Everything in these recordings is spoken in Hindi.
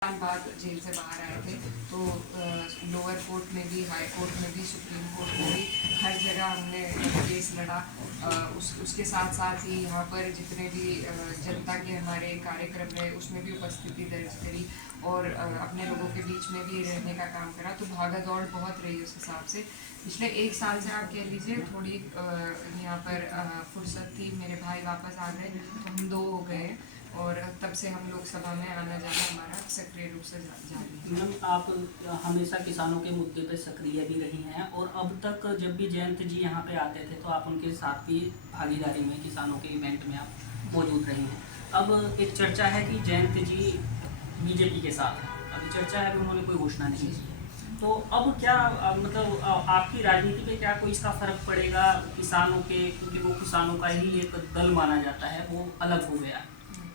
साल बाद जेल से बाहर आए थे, तो लोअर कोर्ट में भी, हाई कोर्ट में भी, सुप्रीम कोर्ट में भी हर जगह हमने केस लड़ा। उसके साथ साथ ही यहाँ पर जितने भी जनता के हमारे कार्यक्रम रहे उसमें भी उपस्थिति दर्ज करी और अपने लोगों के बीच में भी रहने का काम करा। तो भागा दौड़ बहुत रही उस हिसाब से। पिछले 1 साल से आप कह लीजिए थोड़ी यहाँ पर फुर्सत थी, मेरे भाई वापस आ गए तो हम 2 हो गए और तब से हम लोकसभा में आना जाना हमारा सक्रिय रूप से जारी है। मैम, आप हमेशा किसानों के मुद्दे पे सक्रिय भी रही हैं और अब तक जब भी जयंत जी यहाँ पे आते थे तो आप उनके साथ भी भागीदारी में किसानों के इवेंट में आप मौजूद रही हैं। अब एक चर्चा है कि जयंत जी बीजेपी के साथ हैं। अभी चर्चा है कि उन्होंने कोई घोषणा नहीं की है, तो अब क्या मतलब आपकी राजनीति पे क्या कोई इसका फर्क पड़ेगा किसानों के, क्योंकि वो किसानों का ही एक दल माना जाता है, वो अलग हो गया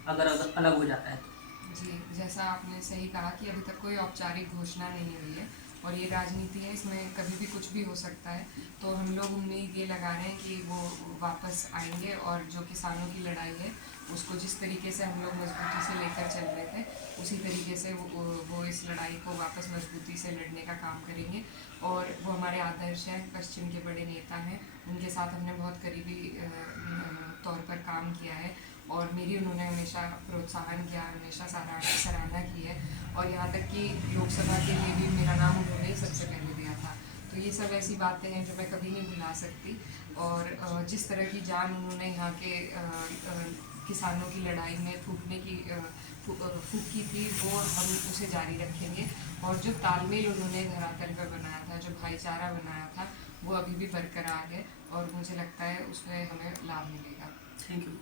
अगर अलग हो जाता है तो। जी, जैसा आपने सही कहा कि अभी तक कोई औपचारिक घोषणा नहीं हुई है और ये राजनीति है, इसमें कभी भी कुछ भी हो सकता है। तो हम लोग उम्मीद ये लगा रहे हैं कि वो वापस आएंगे और जो किसानों की लड़ाई है उसको जिस तरीके से हम लोग मजबूती से लेकर चल रहे थे उसी तरीके से वो इस लड़ाई को वापस मजबूती से लड़ने का काम करेंगे। और वो हमारे आदर्श हैं, पश्चिम के बड़े नेता हैं, उनके साथ हमने बहुत करीबी तौर पर काम किया है और मेरी उन्होंने हमेशा प्रोत्साहन किया, हमेशा सराहना की है और यहाँ तक कि लोकसभा के लिए भी मेरा नाम उन्होंने ही सबसे पहले दिया था। तो ये सब ऐसी बातें हैं जो मैं कभी नहीं भुला सकती और जिस तरह की जान उन्होंने यहाँ के किसानों की लड़ाई में फूकी थी वो हम उसे जारी रखेंगे और जो तालमेल उन्होंने धरातल पर बनाया था, जो भाईचारा बनाया था, वो अभी भी बरकरार है और मुझे लगता है उसमें हमें लाभ मिलेगा। Thank you.